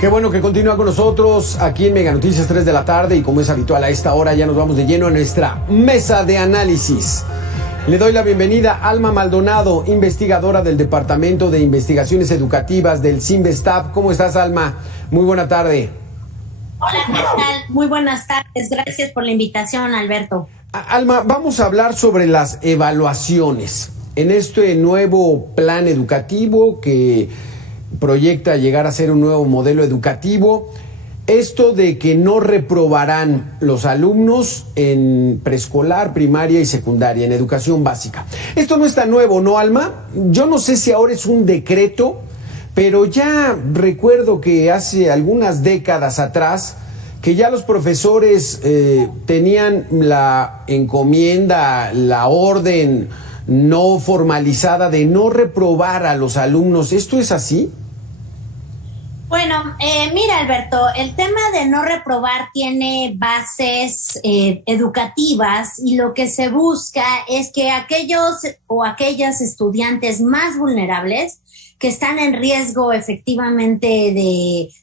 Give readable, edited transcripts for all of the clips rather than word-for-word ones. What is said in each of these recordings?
Qué bueno que continúa con nosotros aquí en Mega Noticias 3 de la tarde y como es habitual a esta hora ya nos vamos de lleno a nuestra mesa de análisis. Le doy la bienvenida a Alma Maldonado, investigadora del Departamento de Investigaciones Educativas del CINVESTAB. ¿Cómo estás, Alma? Muy buena tarde. Hola, ¿qué tal? Muy buenas tardes. Gracias por la invitación, Alberto. Alma, vamos a hablar sobre las evaluaciones en este nuevo plan educativo que proyecta llegar a ser un nuevo modelo educativo. Esto de que no reprobarán los alumnos en preescolar, primaria y secundaria, en educación básica. Esto no está nuevo, ¿no, Alma? Yo no sé si ahora es un decreto, pero ya recuerdo que hace algunas décadas atrás que ya los profesores tenían la encomienda, la orden no formalizada de no reprobar a los alumnos. ¿Esto es así? Bueno, mira, Alberto, el tema de no reprobar tiene bases educativas y lo que se busca es que aquellos o aquellas estudiantes más vulnerables que están en riesgo efectivamente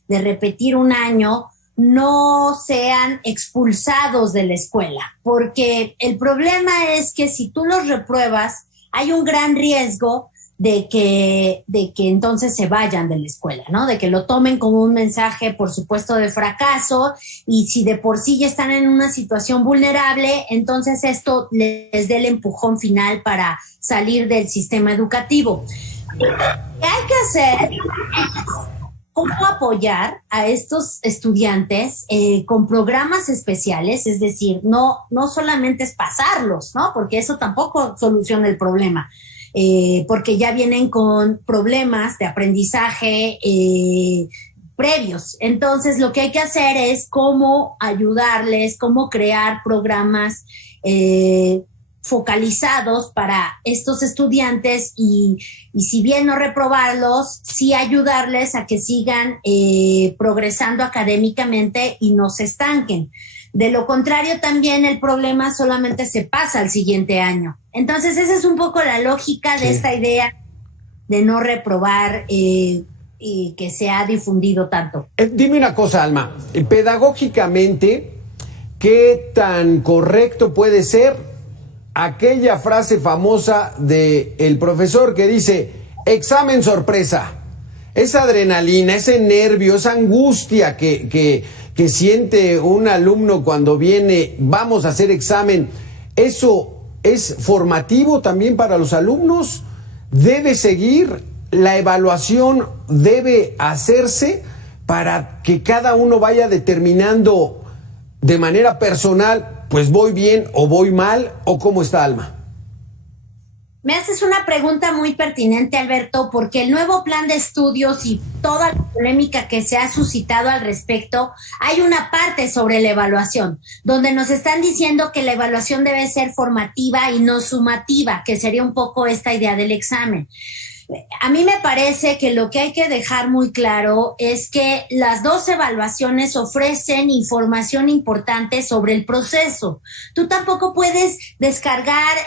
de repetir un año no sean expulsados de la escuela, porque el problema es que si tú los repruebas hay un gran riesgo de que entonces se vayan de la escuela, ¿no? De que lo tomen como un mensaje, por supuesto, de fracaso, y si de por sí ya están en una situación vulnerable, entonces esto les dé el empujón final para salir del sistema educativo. ¿Qué hay que hacer? ¿Cómo apoyar a estos estudiantes con programas especiales? Es decir, no solamente es pasarlos, ¿no? Porque eso tampoco soluciona el problema. Porque ya vienen con problemas de aprendizaje previos. Entonces, lo que hay que hacer es cómo ayudarles, cómo crear programas focalizados para estos estudiantes y si bien no reprobarlos, sí ayudarles a que sigan progresando académicamente y no se estanquen. De lo contrario, también el problema solamente se pasa al siguiente año. Entonces, esa es un poco la lógica de esta idea de no reprobar y que se ha difundido tanto. Dime una cosa, Alma. Pedagógicamente, ¿qué tan correcto puede ser aquella frase famosa del profesor que dice examen sorpresa? Esa adrenalina, ese nervio, esa angustia que siente un alumno cuando viene, vamos a hacer examen, ¿eso es formativo también para los alumnos? ¿Debe seguir? ¿La evaluación debe hacerse para que cada uno vaya determinando de manera personal, pues voy bien o voy mal, o cómo está, Alma? Me haces una pregunta muy pertinente, Alberto, porque el nuevo plan de estudios y toda la polémica que se ha suscitado al respecto, hay una parte sobre la evaluación, donde nos están diciendo que la evaluación debe ser formativa y no sumativa, que sería un poco esta idea del examen. A mí me parece que lo que hay que dejar muy claro es que las dos evaluaciones ofrecen información importante sobre el proceso. Tú tampoco puedes descartar,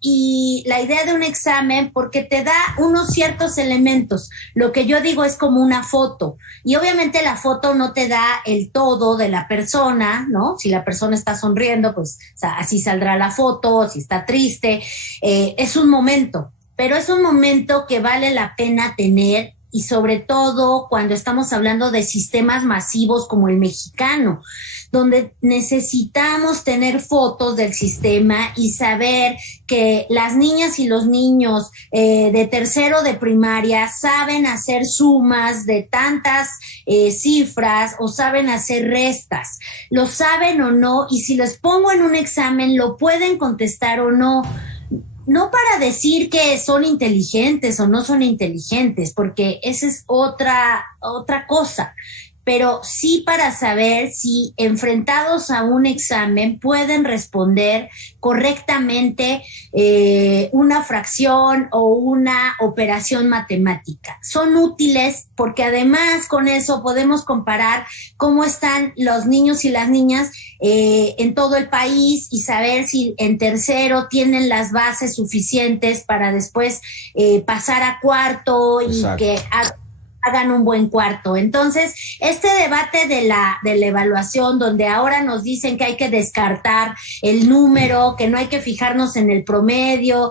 y la idea de un examen porque te da unos ciertos elementos. Lo que yo digo es como una foto y obviamente la foto no te da el todo de la persona, ¿no? Si la persona está sonriendo, pues o sea, así saldrá la foto, si está triste, es un momento. Pero es un momento que vale la pena tener y sobre todo cuando estamos hablando de sistemas masivos como el mexicano, donde necesitamos tener fotos del sistema y saber que las niñas y los niños de tercero de primaria saben hacer sumas de tantas cifras o saben hacer restas, lo saben o no, y si les pongo en un examen lo pueden contestar o no. No para decir que son inteligentes o no son inteligentes, porque esa es otra cosa, pero sí para saber si enfrentados a un examen pueden responder correctamente una fracción o una operación matemática. Son útiles porque además con eso podemos comparar cómo están los niños y las niñas en todo el país y saber si en tercero tienen las bases suficientes para después pasar a cuarto. Exacto. Y que hagan un buen cuarto. Entonces, este debate de la evaluación, donde ahora nos dicen que hay que descartar el número, que no hay que fijarnos en el promedio,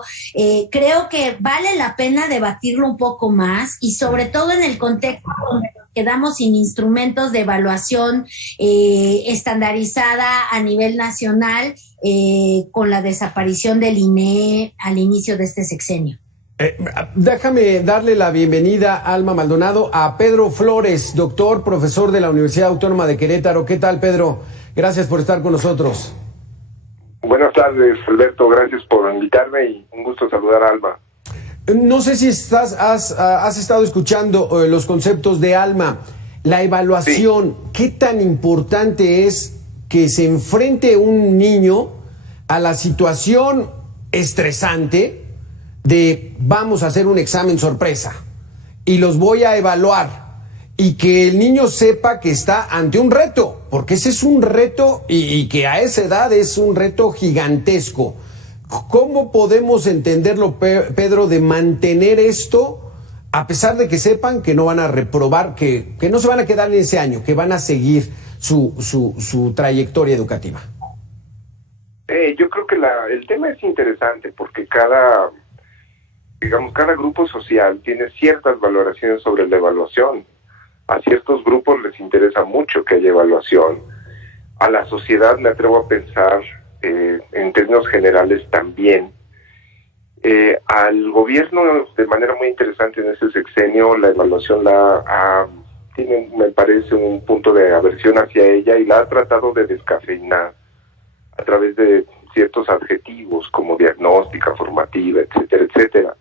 creo que vale la pena debatirlo un poco más, y sobre todo en el contexto donde nos quedamos sin instrumentos de evaluación estandarizada a nivel nacional, con la desaparición del INE al inicio de este sexenio. Déjame darle la bienvenida, Alma Maldonado, a Pedro Flores, doctor, profesor de la Universidad Autónoma de Querétaro. ¿Qué tal, Pedro? Gracias por estar con nosotros. Buenas tardes, Alberto. Gracias por invitarme y un gusto saludar a Alma. No sé si has estado escuchando los conceptos de Alma. La evaluación, sí. ¿Qué tan importante es que se enfrente un niño a la situación estresante de vamos a hacer un examen sorpresa y los voy a evaluar, y que el niño sepa que está ante un reto, porque ese es un reto y que a esa edad es un reto gigantesco? ¿Cómo podemos entenderlo, Pedro, de mantener esto a pesar de que sepan que no van a reprobar, que no se van a quedar en ese año, que van a seguir su trayectoria educativa? Yo creo que el tema es interesante porque cada grupo social tiene ciertas valoraciones sobre la evaluación. A ciertos grupos les interesa mucho que haya evaluación. A la sociedad, me atrevo a pensar, en términos generales también. Al gobierno, de manera muy interesante en ese sexenio, la evaluación tiene, me parece, un punto de aversión hacia ella, y la ha tratado de descafeinar a través de ciertos adjetivos como diagnóstica, formativa, etcétera, etcétera.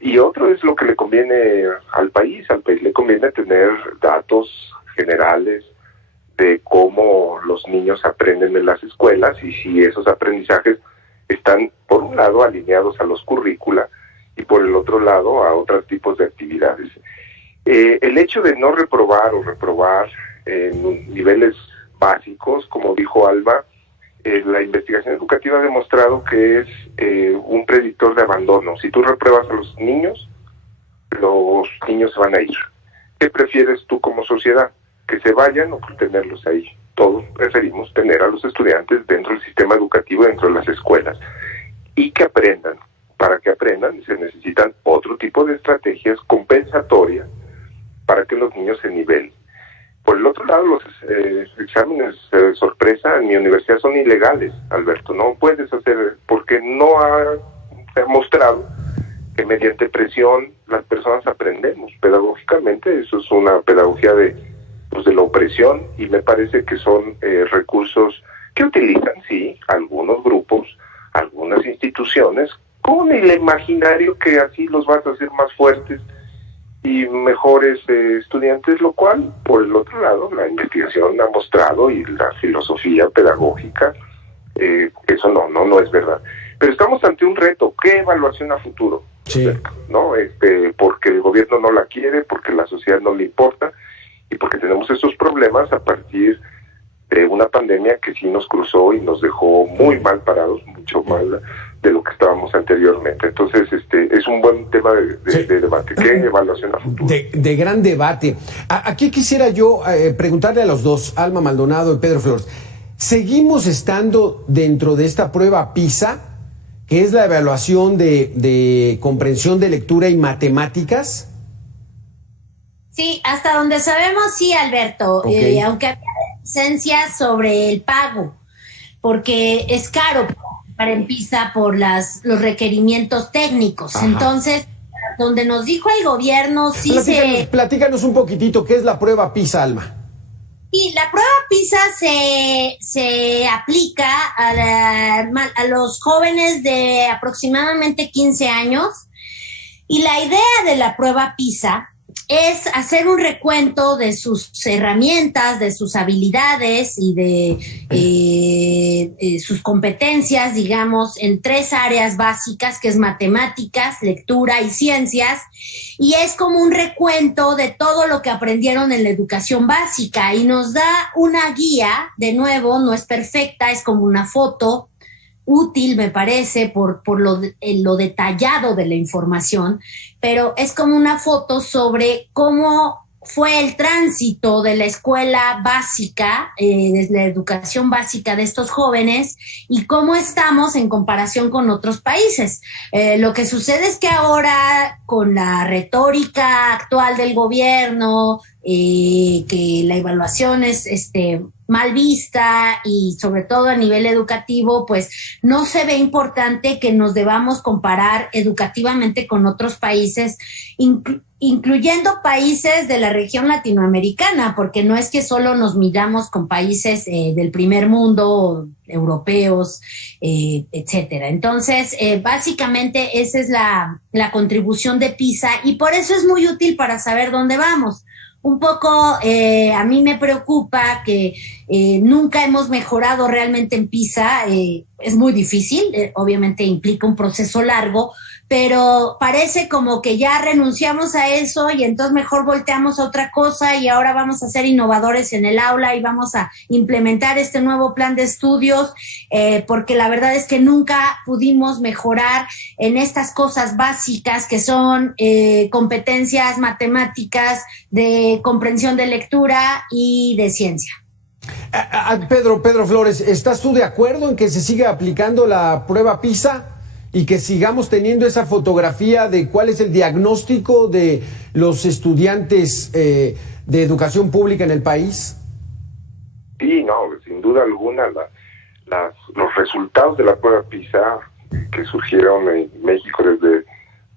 Y otro es lo que le conviene al país le conviene tener datos generales de cómo los niños aprenden en las escuelas, y si esos aprendizajes están, por un lado, alineados a los currícula y por el otro lado a otros tipos de actividades. El hecho de no reprobar o reprobar en niveles básicos, como dijo Alba, la investigación educativa ha demostrado que es un predictor de abandono. Si tú repruebas a los niños se van a ir. ¿Qué prefieres tú como sociedad? ¿Que se vayan o tenerlos ahí? Todos preferimos tener a los estudiantes dentro del sistema educativo, dentro de las escuelas, y que aprendan. Para que aprendan se necesitan otro tipo de estrategias compensatorias para que los niños se nivelen. Por el otro lado, los exámenes de sorpresa en mi universidad son ilegales, Alberto. No puedes hacer, porque se ha mostrado que mediante presión las personas aprendemos. Pedagógicamente eso es una pedagogía de la opresión, y me parece que son recursos que utilizan, sí, algunos grupos, algunas instituciones, con el imaginario que así los vas a hacer más fuertes y mejores estudiantes, lo cual, por el otro lado, la investigación ha mostrado, y la filosofía pedagógica, eso no es verdad. Pero estamos ante un reto. ¿Qué evaluación a futuro? Sí. ¿No? Porque el gobierno no la quiere, porque la sociedad no le importa, y porque tenemos estos problemas a partir de una pandemia que sí nos cruzó y nos dejó muy mal parados, mucho mal de lo que estábamos anteriormente. Entonces, es un buen tema de debate. ¿Qué evaluación a futuro? De gran debate. Aquí quisiera yo preguntarle a los dos, Alma Maldonado y Pedro Flores, ¿seguimos estando dentro de esta prueba PISA, que es la evaluación de comprensión de lectura y matemáticas? Sí, hasta donde sabemos, sí, Alberto, Okay. Aunque había reticencias sobre el pago, porque es caro para el PISA por los requerimientos técnicos. Ajá. Entonces, donde nos dijo el gobierno, sí Platícanos un poquitito, ¿qué es la prueba PISA, Alma? Y la prueba PISA se aplica a los jóvenes de aproximadamente 15 años, y la idea de la prueba PISA es hacer un recuento de sus herramientas, de sus habilidades y de sus competencias, digamos, en 3 áreas básicas, que es matemáticas, lectura y ciencias, y es como un recuento de todo lo que aprendieron en la educación básica, y nos da una guía. De nuevo, no es perfecta, es como una foto, útil, me parece, por lo detallado de la información, pero es como una foto sobre cómo fue el tránsito de la escuela básica, de la educación básica de estos jóvenes y cómo estamos en comparación con otros países. Lo que sucede es que ahora, con la retórica actual del gobierno, que la evaluación es mal vista y sobre todo a nivel educativo, pues no se ve importante que nos debamos comparar educativamente con otros países, incluyendo países de la región latinoamericana, porque no es que solo nos miramos con países del primer mundo, europeos, etcétera. Entonces, básicamente esa es la contribución de PISA y por eso es muy útil para saber dónde vamos. Un poco a mí me preocupa que nunca hemos mejorado realmente en PISA. Es muy difícil, obviamente implica un proceso largo, pero parece como que ya renunciamos a eso y entonces mejor volteamos a otra cosa y ahora vamos a ser innovadores en el aula y vamos a implementar este nuevo plan de estudios, porque la verdad es que nunca pudimos mejorar en estas cosas básicas que son competencias matemáticas, de comprensión de lectura y de ciencia. Pedro Flores, ¿estás tú de acuerdo en que se siga aplicando la prueba PISA y que sigamos teniendo esa fotografía de cuál es el diagnóstico de los estudiantes de educación pública en el país? Sí, no, sin duda alguna, los resultados de la prueba PISA que surgieron en México desde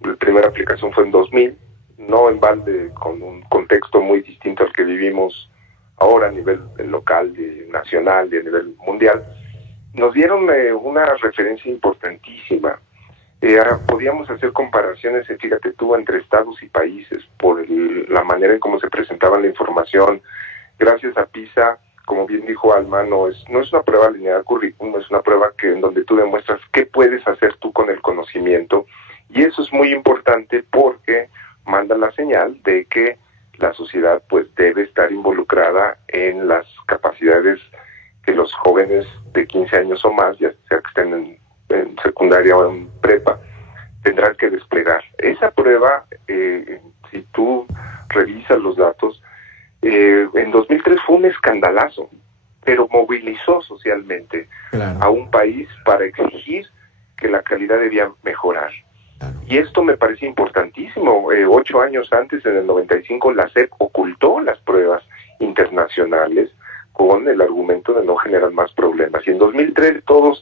la primera aplicación fue en 2000, no en balde, con un contexto muy distinto al que vivimos ahora a nivel local, nacional y a nivel mundial, nos dieron una referencia importantísima. Ahora podíamos hacer comparaciones, fíjate tú, entre estados y países por la manera en cómo se presentaba la información. Gracias a PISA, como bien dijo Alma, no es una prueba lineal currículum, es una prueba en donde tú demuestras qué puedes hacer tú con el conocimiento, y eso es muy importante porque manda la señal de que la sociedad pues debe estar involucrada en las capacidades que los jóvenes de 15 años o más, ya sea que estén en secundaria o en prepa, tendrán que desplegar. Esa prueba, si tú revisas los datos, en 2003 fue un escandalazo, pero movilizó socialmente a un país para exigir que la calidad debía mejorar. Y esto me parece importantísimo. 8 años antes, en el 95, la SEP ocultó las pruebas internacionales con el argumento de no generar más problemas. Y en 2003 todos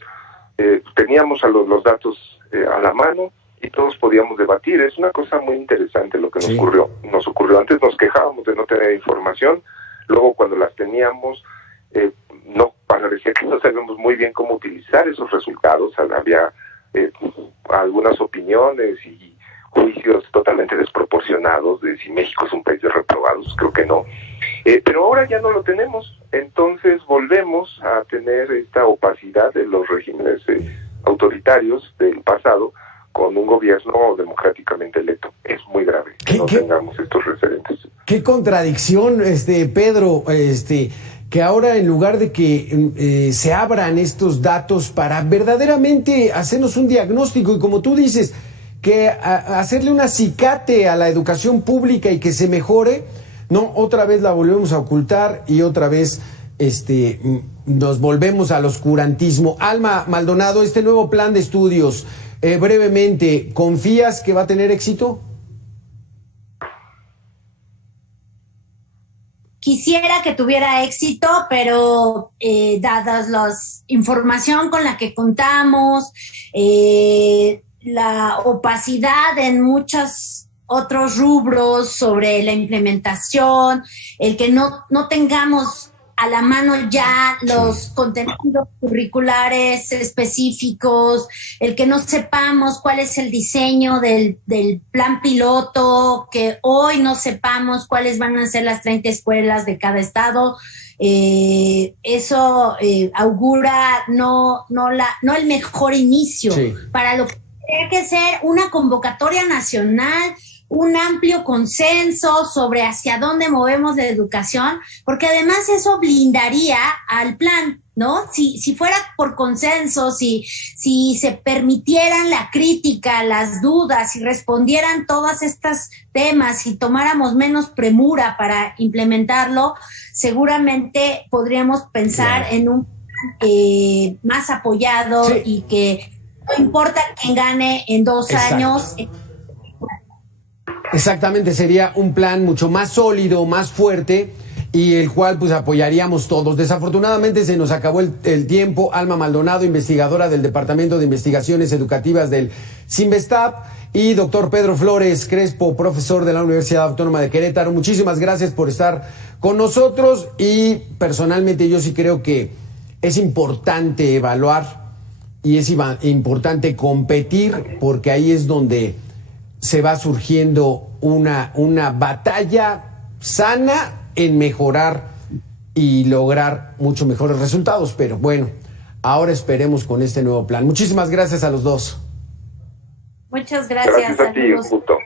teníamos los datos a la mano y todos podíamos debatir. Es una cosa muy interesante lo que nos ocurrió. Antes nos quejábamos de no tener información, luego cuando las teníamos, no parecía que no sabíamos muy bien cómo utilizar esos resultados. Había algunas opiniones y juicios totalmente desproporcionados de si México es un país de reprobados. Creo que no, pero ahora ya no lo tenemos. Entonces volvemos a tener esta opacidad de los regímenes autoritarios del pasado con un gobierno democráticamente electo. Es muy grave que no tengamos estos referentes. Qué contradicción, Pedro, que ahora en lugar de que se abran estos datos para verdaderamente hacernos un diagnóstico y, como tú dices, que hacerle un acicate a la educación pública y que se mejore, no, otra vez la volvemos a ocultar y otra vez nos volvemos al oscurantismo. Alma Maldonado, este nuevo plan de estudios, brevemente, ¿confías que va a tener éxito? Quisiera que tuviera éxito, pero dadas la información con la que contamos, la opacidad en muchos otros rubros sobre la implementación, el que no tengamos a la mano ya los contenidos curriculares específicos, el que no sepamos cuál es el diseño del plan piloto, que hoy no sepamos cuáles van a ser las 30 escuelas de cada estado, eso augura no el mejor inicio para lo que tendría que ser una convocatoria nacional, un amplio consenso sobre hacia dónde movemos la educación, porque además eso blindaría al plan. ¿no? Si fuera por consenso, si se permitieran la crítica, las dudas, si respondieran todos estos temas y tomáramos menos premura para implementarlo, seguramente podríamos pensar en un más apoyado, sí, y que no importa quién gane en 2 años. Exactamente, sería un plan mucho más sólido, más fuerte, y el cual pues apoyaríamos todos. Desafortunadamente se nos acabó el tiempo. Alma Maldonado, investigadora del Departamento de Investigaciones Educativas del CINVESTAP, y doctor Pedro Flores Crespo, profesor de la Universidad Autónoma de Querétaro. Muchísimas gracias por estar con nosotros, y personalmente yo sí creo que es importante evaluar y es importante competir, porque ahí es donde se va surgiendo una batalla sana en mejorar y lograr mucho mejores resultados. Pero bueno, ahora esperemos con este nuevo plan. Muchísimas gracias a los dos. Muchas gracias. Gracias a ti, Augusto.